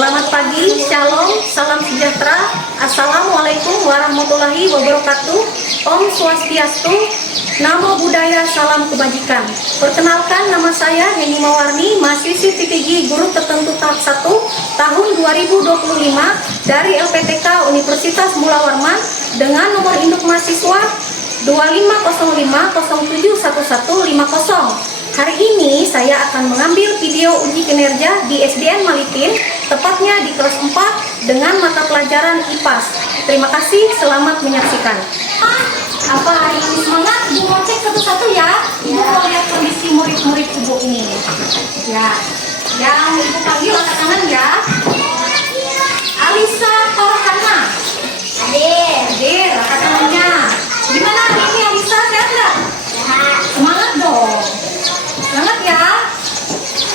Selamat pagi, shalom, salam sejahtera, assalamualaikum warahmatullahi wabarakatuh. Om Swastiastu, Namo Buddhaya, salam kebajikan. Perkenalkan, nama saya Heni Mawarni, mahasiswi PTG Guru Tertentu tahap 1 tahun 2025 dari LPTK Universitas Mula Warman dengan nomor induk mahasiswa 2505071150. Hari ini saya akan mengambil video uji kinerja di SDN Malitin, tepatnya di kelas 4 dengan mata pelajaran IPAS. Terima kasih, selamat menyaksikan. Apa hari ini semangat? Ibu mau cek satu-satu ya. Ibu mau lihat kondisi murid-murid Ibu ini. Ya, yang Ibu panggil angkat tangan ya. Alisa Farhana. Hadir, angkat tangannya. Gimana hari ini Alisa, sehat nggak? Semangat dong. Semangat ya.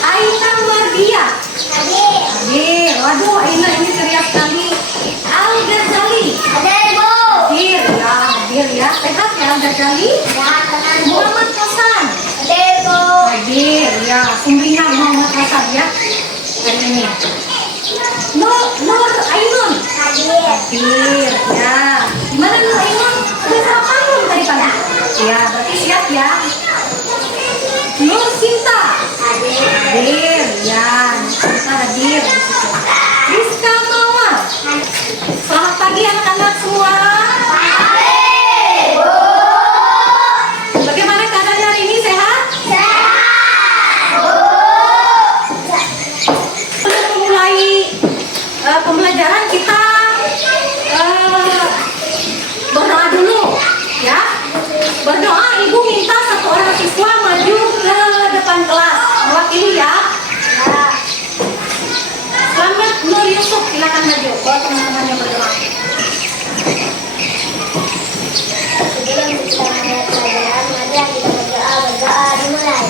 Aina Mardia. Hadir. Waduh, Aina ini ceria sekali. Al Ghazali. Hadir ya. Sehat ya Al Ghazali? Muhammad Hasan. Hadir ya. Sumringan Muhammad Hasan ya. Hari ini. Nur Ainun. Hadir ya. Gimana Nur Ainun? Udah sarapan belum tadi pagi? Ya, berarti siap ya. Nur Sinta. Hadir ya. Kita hadir di situ. Rizka Mawar. Selamat pagi anak-anak semua. Bagaimana keadaannya hari ini, sehat? Sebelum memulai pembelajaran kita berdoa dulu ya. Berdoa, Ibu minta satu orang siswa maju ke depan kelas mewakili ya. Selamat Nur Yusuf, silakan maju buat teman-temannya berdoa. Sebelum kita mulai pelajaran, mari kita berdoa dimulai.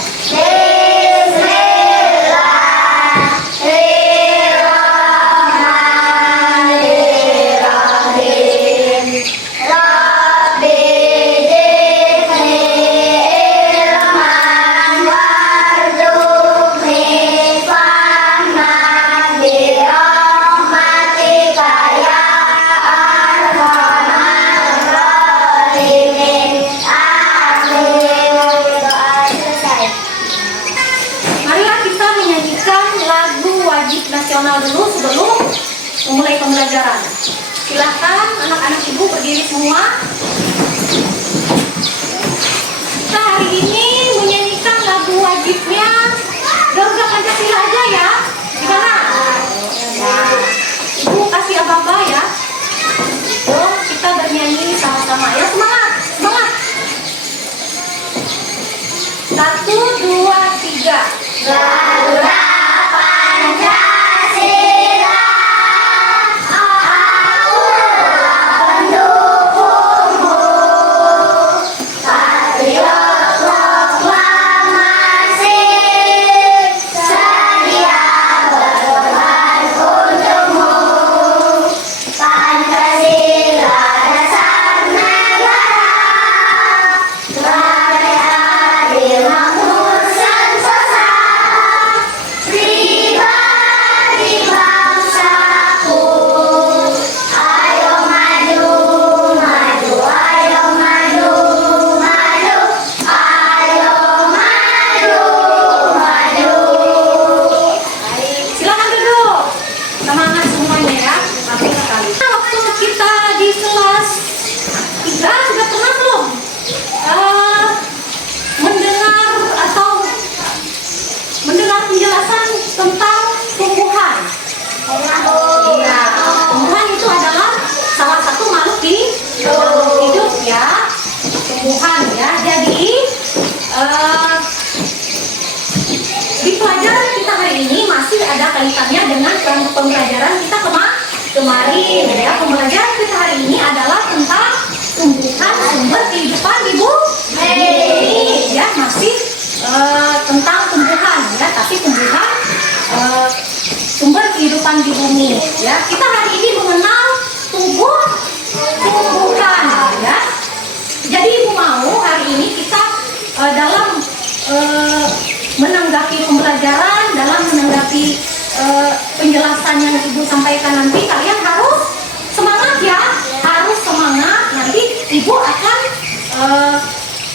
Nasional dulu sebelum memulai pembelajaran. Silahkan anak-anak Ibu berdiri semua. Kita hari ini menyanyikan lagu wajibnya Garuda Pancasila aja ya. Gimana? Nah, Ibu kasih abang-abang ya. Yuk, kita bernyanyi sama-sama ya. Semangat, semangat. 1, 2, 3. Garuda Pancasila. Penjelasan tentang tumbuhan. Iya, tumbuhan itu adalah salah satu makhluk hidup ya. Tumbuhan ya. Jadi di pelajaran kita hari ini masih ada kaitannya dengan pembelajaran kita kemarin ya. Pembelajaran kita hari ini adalah tentang tumbuhan sumber kehidupan di bumi ya. Masih tentang tumbuhan ya, tapi tumbuhan sumber kehidupan di bumi ya. Kita hari ini mengenal tumbuhan ya. Jadi Ibu mau hari ini kita dalam menanggapi pembelajaran, dalam menanggapi penjelasan yang Ibu sampaikan nanti, kalian harus semangat ya, harus semangat. Nanti ibu akan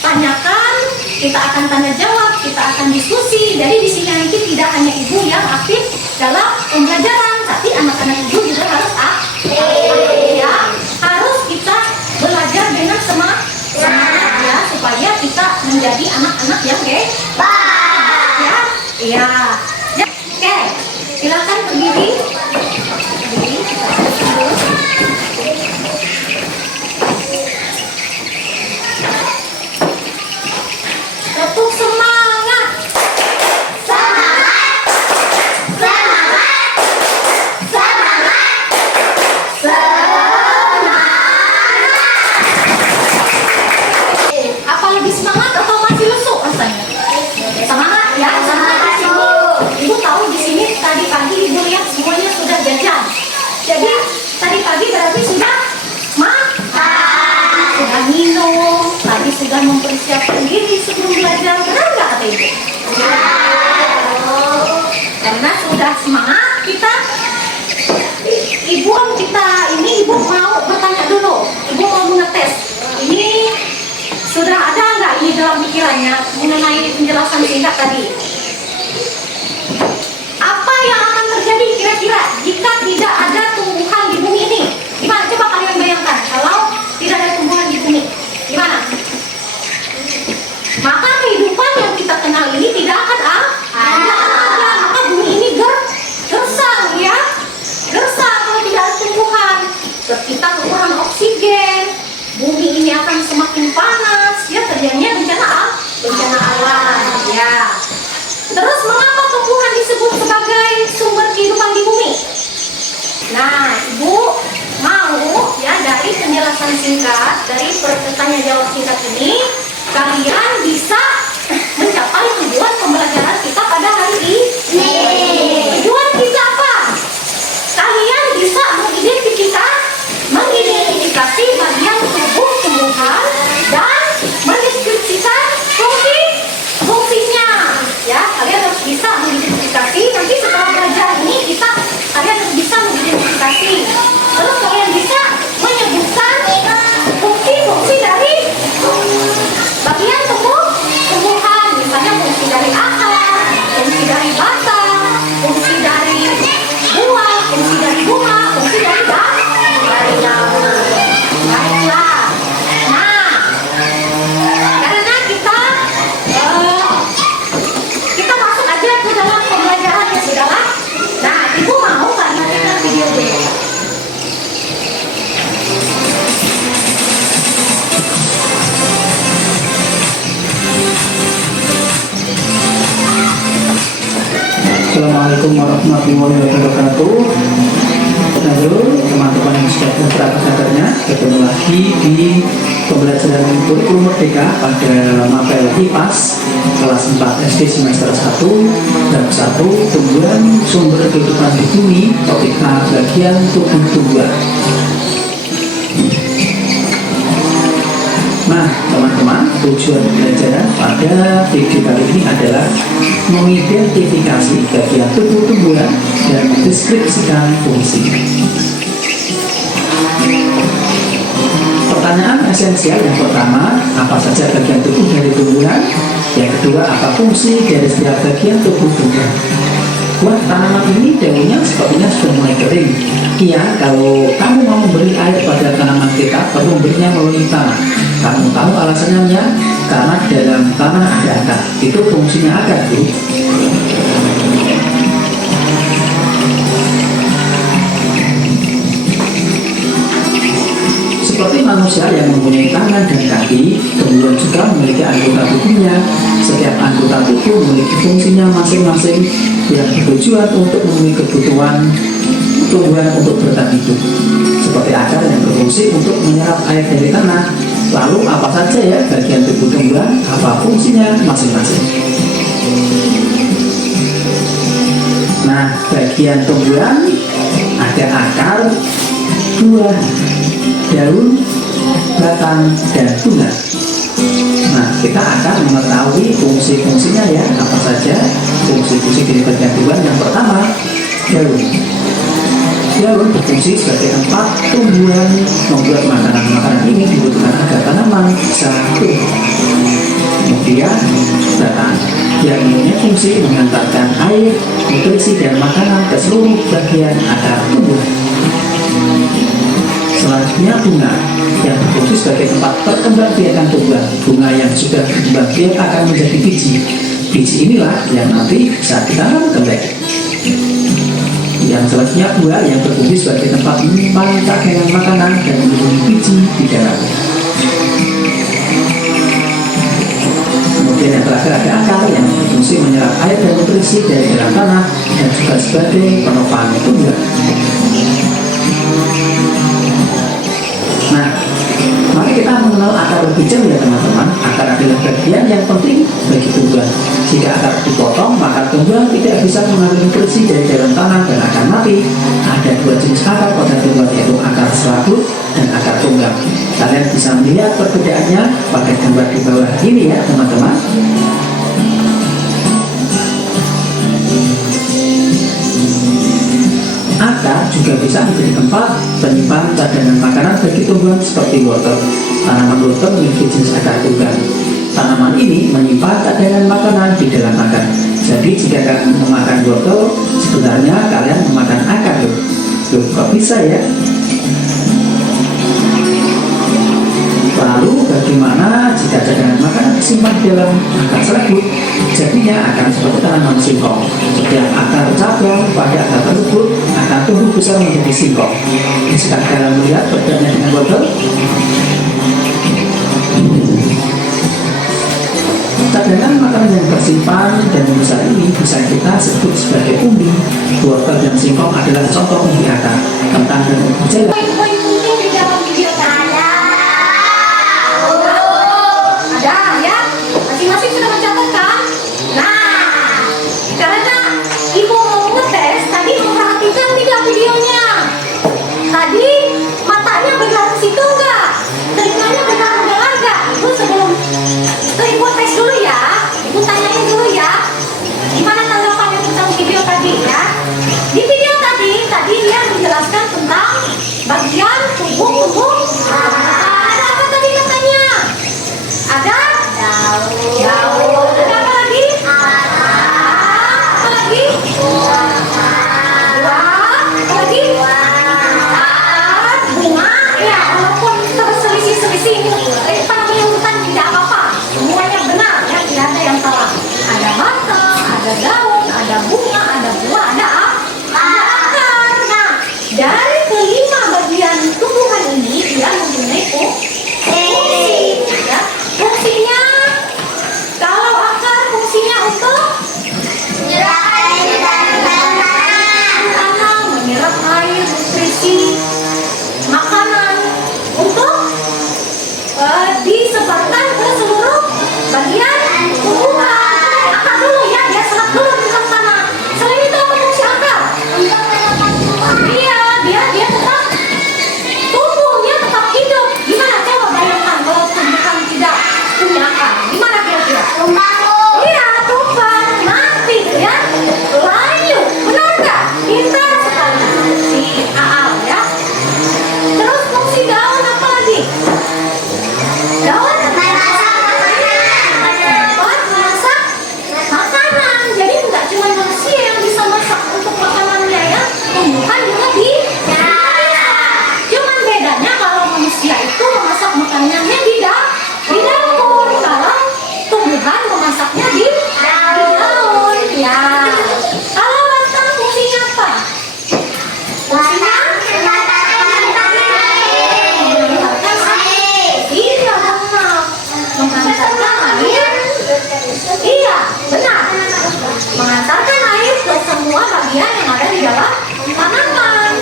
tanyakan, kita akan tanya jawab, kita akan diskusi. Jadi di sini nanti tidak hanya ibu yang aktif dalam pembelajaran, tapi anak-anak ibu juga harus aktif ya. Harus kita belajar dengan semangat ya, supaya kita menjadi anak-anak yang baik ya. Iya. Ya. Oke, silakan berdiri. Tepuk semangat. Semangat. Semangat. Semangat. Apa lebih semangat atau masih lesu rasanya? Semangat ya, semangat di sini. Ibu tahu di sini tadi pagi ibu lihat semuanya sudah jajan. Jadi tadi pagi berarti sudah makan, sudah minum, tadi sudah mempersiapkan diri sebelum belajar. Benar nggak kata ibu? Karena sudah semangat kita. Ibu mau bertanya dulu. Ibu mau mengetes. Ini sudah ada nggak ini dalam pikirannya mengenai penjelasan singkat tadi? Apa yang akan terjadi kira-kira jika tidak ada tumbuhan di bumi ini? Gimana? Coba kalian bayangkan kalau tidak ada tumbuhan di bumi. Gimana? Maka kehidupan yang kita kenal ini tidak akan ada. Maka bumi ini gersang ya. Gersang kalau tidak ada tumbuhan. Kita kekurangan oksigen. Bumi ini akan semakin panas. Ya, terjadinya bencana alam ya. Terus mengapa tumbuhan disebut sebagai sumber kehidupan di bumi? Nah, ibu mau ya dari penjelasan singkat, dari pertanyaan jawab singkat ini, kalian bisa mencapai tujuan pembelajaran kita pada hari ini. Tujuan kita apa? Kalian bisa mengidentifikasi bagian tubuh tumbuhan dan mendeskripsikan fungsinya. Ya, kalian harus bisa mengidentifikasi. Nanti setelah belajar ini kalian harus bisa mengidentifikasi. Terus kalian bisa menyebutkan fungsi dari bagian tumbuhan, misalnya fungsi dari akar, fungsi dari batang, fungsi dari buah, fungsi dari bunga, fungsi dari daun. Baiklah. Nah, karena kita masuk aja ke dalam pembelajaran ya sudahlah. Nah, ibu mau nggak nyalakan video dulu? Assalamualaikum warahmatullahi wabarakatuh. Halo teman-teman yang sudah berapa kabarnya, ketemu lagi di pembelajaran kurikulum merdeka pada mapel HIPAS kelas 4 SD semester 1 bab 1 tumbuhan sumber kehidupan di bumi, topik A bagian tubuh tumbuhan. Nah teman-teman, tujuan pembelajaran pada video kali ini adalah mengidentifikasi bagian tubuh tumbuhan dan mendeskripsikan fungsi. Pertanyaan esensial yang pertama, apa saja bagian tubuh dari tumbuhan? Yang kedua, apa fungsi dari setiap bagian tubuh tumbuhan? Wah, tanaman ini daunnya sepertinya sudah mulai kering. Iya, kalau kamu mau memberi air pada tanaman kita, perlu memberinya melalui tanah. Kamu tahu alasannya ya? Karena dalam tanah ada akar. Itu fungsinya akar, Bu. Seperti manusia yang mempunyai tangan dan kaki, tumbuhan juga memiliki anggota tubuhnya. Setiap anggota tubuh memiliki fungsinya masing-masing yang bertujuan untuk memenuhi kebutuhan tumbuhan untuk bertahan hidup. Seperti akar yang berfungsi untuk menyerap air dari tanah. Lalu apa saja ya bagian tubuh tumbuhan? Apa fungsinya masing-masing? Nah, bagian tumbuhan ada akar, buah, daun, batang, dan bunga. Nah, kita akan mengetahui fungsi-fungsinya ya, apa saja fungsi-fungsi dari bagian tumbuhan. Yang pertama, daun. daun berfungsi sebagai tempat tumbuhan, membuat makanan-makanan ini dibutuhkan agar tanaman bisa tumbuh. Kemudian batang yang mempunyai fungsi mengantarkan air, nutrisi dan makanan ke seluruh bagian akar tumbuhan. Selanjutnya bunga yang berfungsi sebagai tempat perkembangbiakan tumbuhan. Bunga yang sudah berkembang biak akan menjadi biji. Biji inilah yang nanti bisa ditanam kembali. Yang selanjutnya buah yang berfungsi sebagai tempat menyimpan cadangan makanan dan melindungi biji di dalamnya. Kemudian yang terakhir ada akar yang berfungsi menyerap air dan nutrisi dari dalam tanah dan juga sebagai penopang tumbuhan. Nah, mari kita mengenal akar lebih jauh ya teman-teman. Akar adalah bagian yang penting bagi tumbuhan. Jika akar dipotong, maka tumbuhan tidak bisa mengambil nutrisi dari dalam tanah dan akan mati. Ada dua jenis akar pada tumbuhan, yaitu akar serabut dan akar tunggang. Kalian bisa melihat perbedaannya pada gambar di bawah ini ya teman-teman. Akar juga bisa menjadi tempat penyimpanan cadangan makanan bagi tumbuhan seperti wortel. Tanaman wortel memiliki jenis akar tunggang. Tanaman ini menyimpan cadangan makanan di dalam akar. Jadi jika kalian memakan wortel, sebenarnya kalian memakan akar loh. Loh, kok bisa ya? Lalu bagaimana jika cadangan makanan disimpan di dalam akar serabut? Jadinya akan seperti tanaman singkong. Setiap akar cabang pada akar tersebut akan tumbuh besar menjadi singkong. Sekarang kalian melihat perbedaannya dengan wortel. Cadangan makanan yang tersimpan dan besar ini bisa kita sebut sebagai umbi. Wortel dan singkong adalah contoh umbi akar. Kentang dan umbi jalan. Poin-poin penting di dalam video tadi. Ada ya, masing-masing sudah mencatat kan? Nah, karena ibu mau ngetes, tadi memperhatikan tidak videonya. Tadi matanya benar ke situ enggak? Telinganya benar mendengar enggak? Ibu sebelum ibu tes dulu ya, ibu tanyain dulu ya. Gimana tanggapannya tentang video tadi ya? Di video tadi dia menjelaskan tentang bagian tubuh. Ada apa tadi katanya? Ada daun. Ada apa lagi? Apa lagi? Buah. Apa lagi? Bunga. Ya, walaupun terselisih-selisih apa namanya urutan tidak apa-apa. Semuanya benar ya, tidak ada yang salah. Ada batang, ada daun, ada bunga, ada buah, ada akar. Nah, dari kelima bagian tumbuhan ini dia mempunyai fungsi. Ya. Fungsinya, kalau akar fungsinya untuk tanam, menyerap air, nutrisi, makanan untuk disebarkan ke seluruh bagian tumbuhan. Akar dulu ya, dia serap dulu di dalam tanah. Selain itu apa fungsi akar? Iya, dia tetap tumbuhnya tetap hidup. Gimana coba bayangkan kalau tumbuhan tidak punya akar? Gimana kira-kira? Iya, tumpang, mati ya. Layu, benar nggak? Pintar sekali si Aal ya. Terus fungsi daun apa lagi? Daun masak makanan. Jadi nggak cuma manusia yang bisa masak untuk makanannya ya. Tumbuhan juga bisa. Cuman bedanya kalau manusia itu memasak makanannya di dapur. Kalau tumbuhan memasaknya di daun. Ya. Kalau batang fungsinya apa? Fungsinya iya benar. Mengantarkan air. Iya benar. Mengantarkan air ke semua bagian yang ada di dalam tanaman.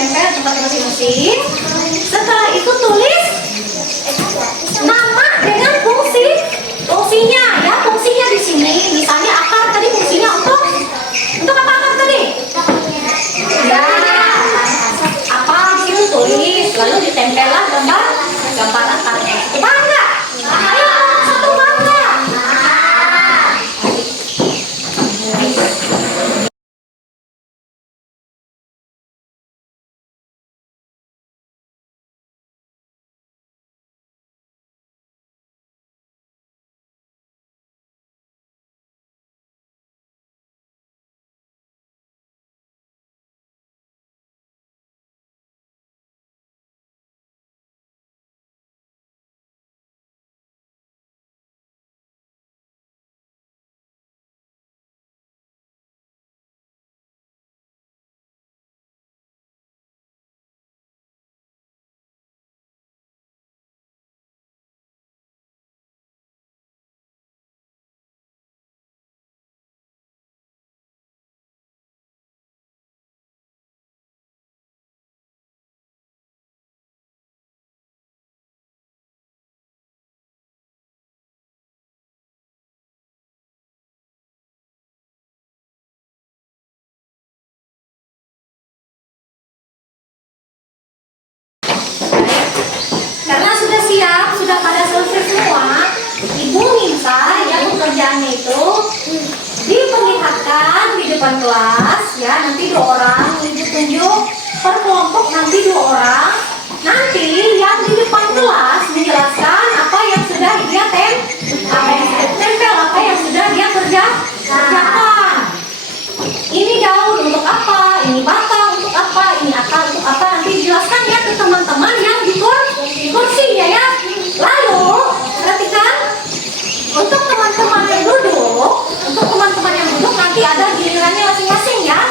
tempel tempat masing-masing. Setelah itu tulis nama dengan fungsinya ya, fungsinya di sini. Misalnya akar tadi fungsinya untuk apa akar tadi? Ya, apa di sini tulis, lalu ditempellah gambar akarnya. Bangga. Ayo satu bangga. Karena sudah siap, sudah pada selesai semua, ibu minta yang pekerjaannya itu diperlihatkan di depan kelas ya, nanti 2 orang, ibu tunjuk per kelompok nanti 2 orang. Nanti yang di depan kelas menjelaskan apa yang sudah dia tempel, apa yang sudah dia kerjakan. Ini daun untuk apa, ini batang untuk apa, ini akar untuk apa, nanti dijelaskan ya ke teman-teman yang di kursi ya. Lalu perhatikan untuk teman-teman yang duduk, nanti ada gilirannya masing-masing ya,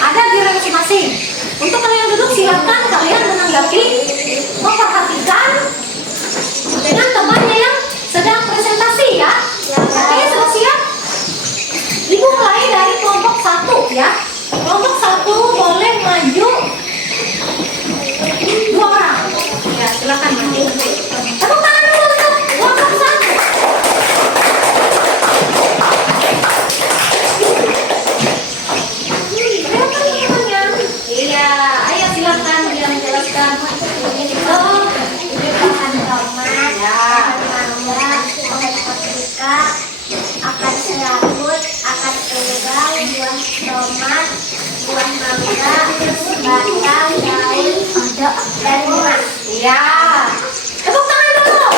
ada giliran masing-masing. Untuk kalian yang duduk silakan kalian menanggapi, memperhatikan dengan temannya yang sedang presentasi ya. Oke, sudah siap? Ibu mulai dari kelompok 1 ya. Kelompok 1 boleh maju 2 orang. Ya, silakan maju. Tepuk tangan dulu untuk kelompok 1. Iya, ayo silakan dia menjelaskan. Akar serabut, akar tunggal, buah tomat, buah mangga, batang, daun, dan bunga. Iya. Tepuk tangan dulu.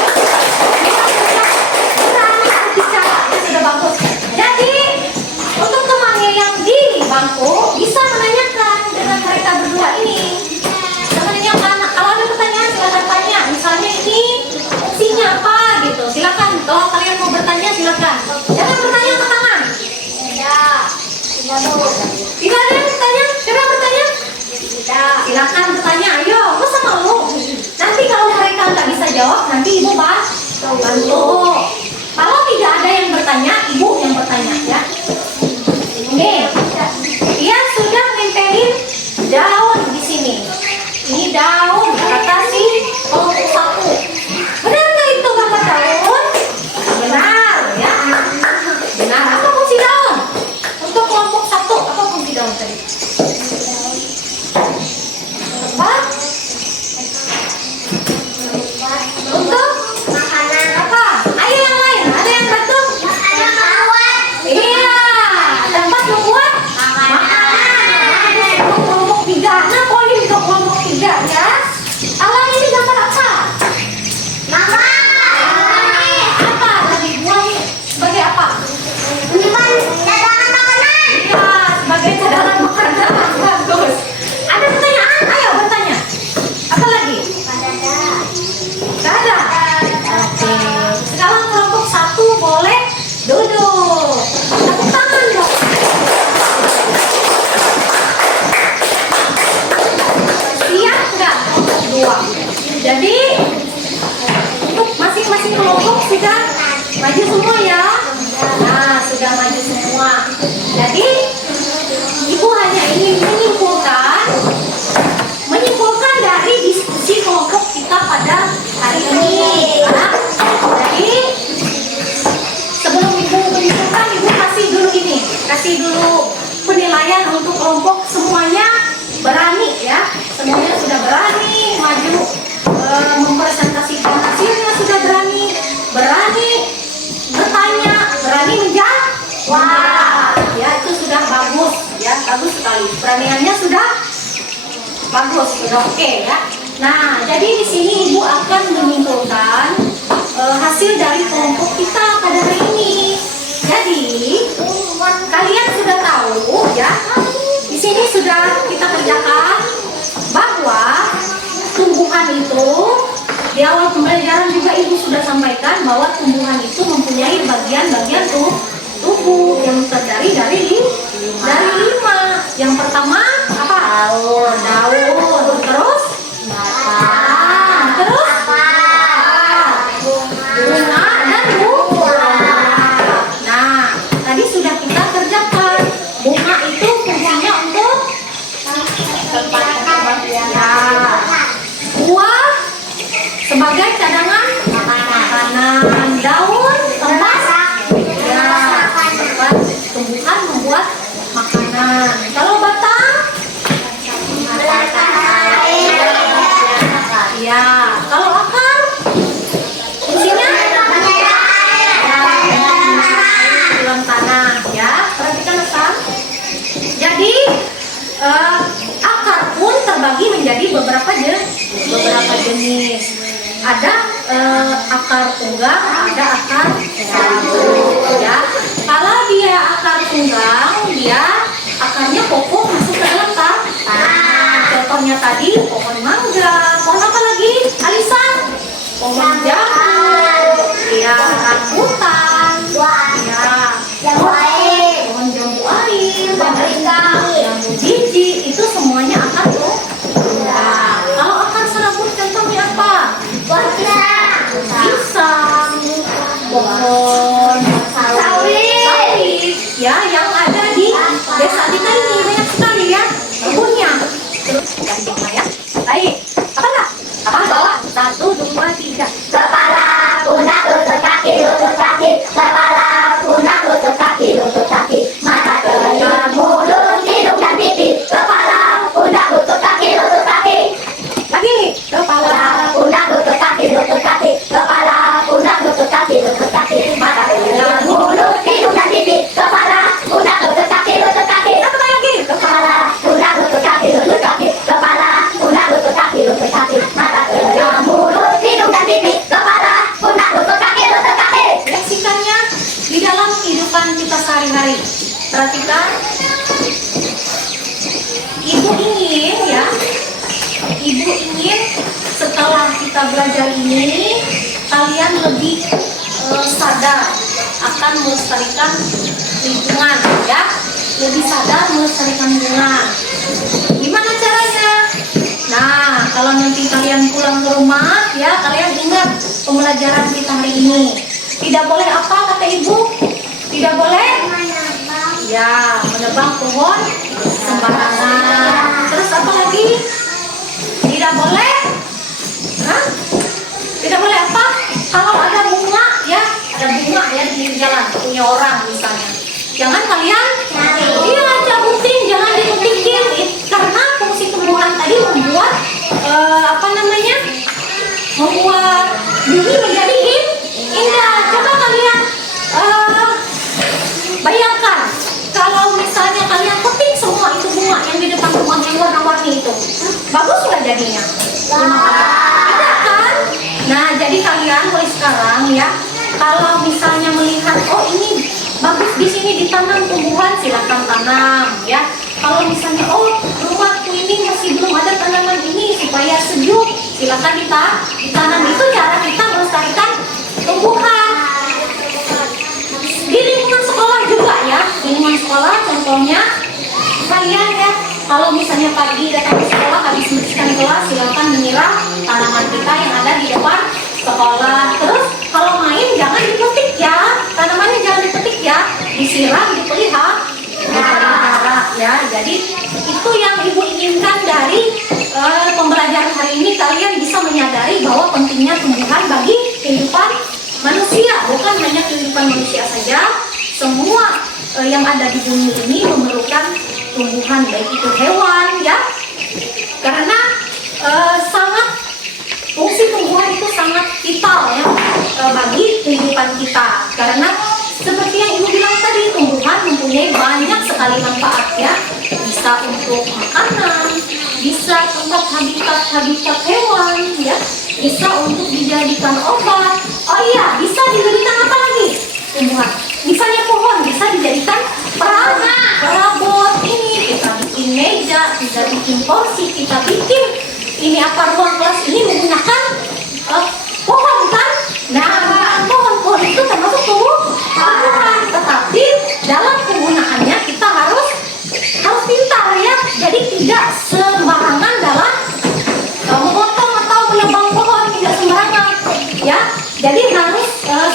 Bicara, sudah bagus. Jadi untuk temannya yang di bangku bisa menanyakan dengan mereka berdua ini. Menanyakan, kalau ada pertanyaan silakan tanya. Misalnya ini fungsinya apa gitu. Silakan. Kalau kalian mau bertanya silakan. Jangan bertanya ke tangan. Tidak ada yang bertanya. Coba bertanya. Silakan bertanya. Ayo, nggak usah malu. Nanti kalau mereka nggak bisa jawab, nanti ibu bantu. Kalau tidak ada yang bertanya, ibu yang bertanya ya. Oke. Dia sudah nempelin daun di sini. Ini daun kata si kelompok 1. Benar nggak itu gambar daun? Benar ya. Benar. Apa fungsi daun? Untuk kelompok 1 apa fungsi daun tadi? Apa? Untuk Makanan. apa? Ayo yang lain. Ada yang bantu? Makanan bawah. Iya. Tempat membuat makanan. Untuk kelompok 3. Nah, poin untuk kelompok 3 ya. Alam ini gambar apa? Mama. Apa tadi buahnya sebagai apa? Cadangan makanan. Iya, sebagai cadangan makanan. Bagus. Ada pertanyaan? Ayo bertanya. Apa lagi? Gak ada. Oke. Sekarang kelompok 1 boleh duduk. Tepuk tangan dong. Siap nggak kelompok 2? Jadi untuk masing-masing kelompok sudah maju semua ya. Nah, sudah maju semua. Jadi ibu hanya ingin menyimpulkan berani ya, semuanya sudah berani maju mempresentasikan hasilnya, sudah berani bertanya, berani menjawab. Wah, ya itu sudah bagus ya, bagus sekali. Beraniannya sudah bagus, sudah oke ya. Nah, jadi di sini Ibu akan menyimpulkan hasil dari kelompok kita pada hari ini. Jadi kalian sudah tahu ya, di sini sudah kita kerjakan bahwa tumbuhan itu di awal pembelajaran juga Ibu sudah sampaikan bahwa tumbuhan itu mempunyai bagian-bagian tubuh yang terdiri dari 5. Yang pertama apa? Daun. Terus terus bunga dan buah. Nah, tadi sudah kita kerjakan. Bunga itu fungsinya untuk ya. Buah sebagai cadangan makanan. Daun tempat ya, tempat tumbuhan membuat makanan. Kalau batang ya, kalau akar fungsinya dalam tanah ya. Perhatikan Asam. Jadi akar pun terbagi menjadi beberapa jenis. Ada akar tunggang, ada akar sabut ya. Kalau dia akar tunggang, dia akarnya pokok masuk ke dalam tanah. Contohnya tadi pohon mangga, pohon apa lagi? Alisan, pohon jambu, ya rambutan, ya pohon jambu air, jambu biji, itu semuanya akar tunggang. Kalau akar serabut contohnya apa? Pisang, pohon sawit, ya yang ada di desa kita ini banyak sekali ya kebunnya. Terus ya. Baik, apa bawa? 1, 2, 3. Kepala, pundak, lutut, kaki, kepala, pundak, lutut, kaki, mata, telinga, mulut, hidung dan pipi. Kepala, pundak, lutut, kaki. Lagi, kepala, Pundak, lutut, kaki. Kepala, pundak, lutut, kaki. Mata, telinga, mulut, hidung dan pipi. Kepala, pundak, lutut, kaki. satu lagi. Kepala, pundak, lutut, kaki. Kepala, pundak, lutut, kaki. Mata, telinga, mulut, hidung dan pipi. Kepala, pundak, lutut, kaki. Reaksikannya di dalam kehidupan kita sehari-hari. Perhatikan. Ibu ingin setelah kita belajar ini kalian lebih sadar akan melestarikan lingkungan ya, lebih sadar melestarikan lingkungan. Gimana caranya? Nah, kalau nanti kalian pulang ke rumah ya, kalian ingat pembelajaran kita hari ini. Tidak boleh apa kata Ibu? Tidak boleh ya menebang pohon sembarangan. Terus apa lagi? Tidak boleh tidak boleh apa? Kalau ada bunga ya di jalan punya orang misalnya, jangan kalian cabutin, jangan dipetikin, karena fungsi tumbuhan tadi membuat membuat bumi menjadi indah. Coba kalian bayangkan kalau misalnya kalian petik semua itu bunga yang di depan rumah yang warna-warni itu, bagus nggak jadinya? Ada kan? Nah, jadi kalian mulai sekarang ya, kalau misalnya melihat ini bagus di sini ditanam tumbuhan, silakan tanam ya. Kalau misalnya rumahku ini masih belum ada tanaman ini supaya sejuk, silakan ditanam. Itu cara kita melestarikan tumbuhan. Di lingkungan sekolah juga ya, lingkungan sekolah contohnya kalian ya, kalau misalnya pagi datang ke sekolah habis membersihkan kelas, silakan menyiram tanaman kita yang ada di depan sekolah. Terus kalau main jangan dipetik ya, tanamannya jangan dipetik ya, disiram, dipelihara ya. Jadi itu yang Ibu inginkan dari pembelajaran hari ini, kalian bisa menyadari bahwa pentingnya tumbuhan bagi kehidupan manusia. Bukan hanya kehidupan manusia saja, semua yang ada di bumi ini memerlukan tumbuhan, baik itu hewan ya, Karena sangat fungsi tumbuhan itu sangat vital ya bagi kehidupan kita. Karena seperti yang Ibu bilang tadi, tumbuhan mempunyai banyak sekali manfaat ya. Bisa untuk makanan, bisa tempat habitat hewan ya, bisa untuk dijadikan obat. Oh iya, bisa dijadikan apa lagi? Tumbuhan. Misalnya pohon bisa dijadikan perabot ini, kita bikin meja, kita bikin kursi, kita bikin ini apa ruang kelas ini menggunakan pohon kan? Nah, pohon itu termasuk tumbuhan, tetapi dalam penggunaannya kita harus pintar ya. Jadi tidak sembarangan dalam memotong atau menebang pohon, tidak sembarangan ya. Jadi harus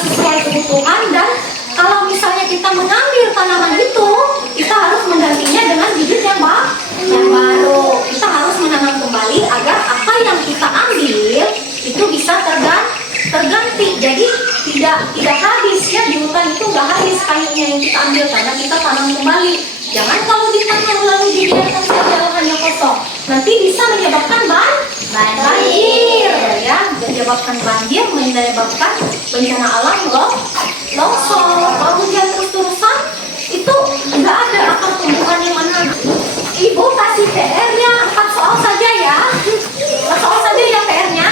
sesuai kebutuhan, dan kalau misalnya kita mengambil tanaman itu, kita harus menggantinya dengan bibit yang baru. Kita harus menanam kembali agar apa yang kita ambil itu bisa terganti. Jadi tidak habis ya, di hutan itu nggak habis kayunya yang kita ambil karena kita tanam kembali. Jangan kalau ditanam lalu dibiarkan saja hanya kosong, nanti bisa menyebabkan banjir ya, menyebabkan bencana alam longsor. Kalau hujan terus-terusan itu nggak ada akar tumbuhan yang mana. Ibu kasih PR-nya 4 soal saja ya, 4 soal saja ya PR-nya.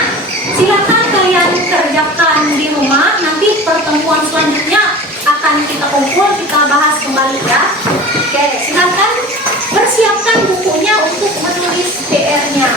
Silakan kalian kerjakan di rumah. Nanti pertemuan selanjutnya akan kita kumpul, kita bahas kembali ya. Oke, silakan persiapkan bukunya untuk menulis PR-nya.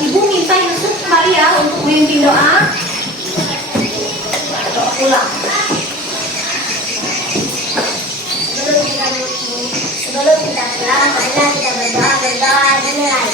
Ibu minta Yusuf kembali ya untuk memimpin doa. Doa pulang. Sebelum kita pulang, marilah kita berdoa dimulai.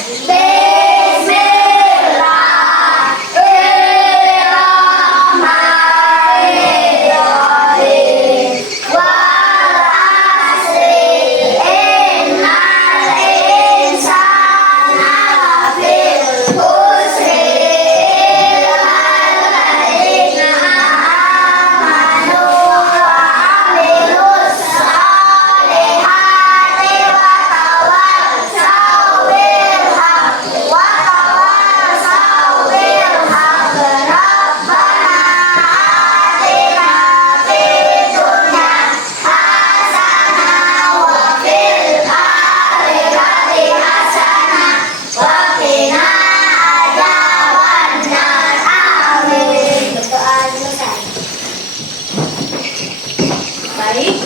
Baik,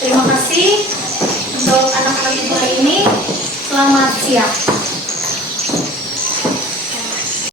terima kasih untuk anak-anak ibu hari ini. Selamat siang.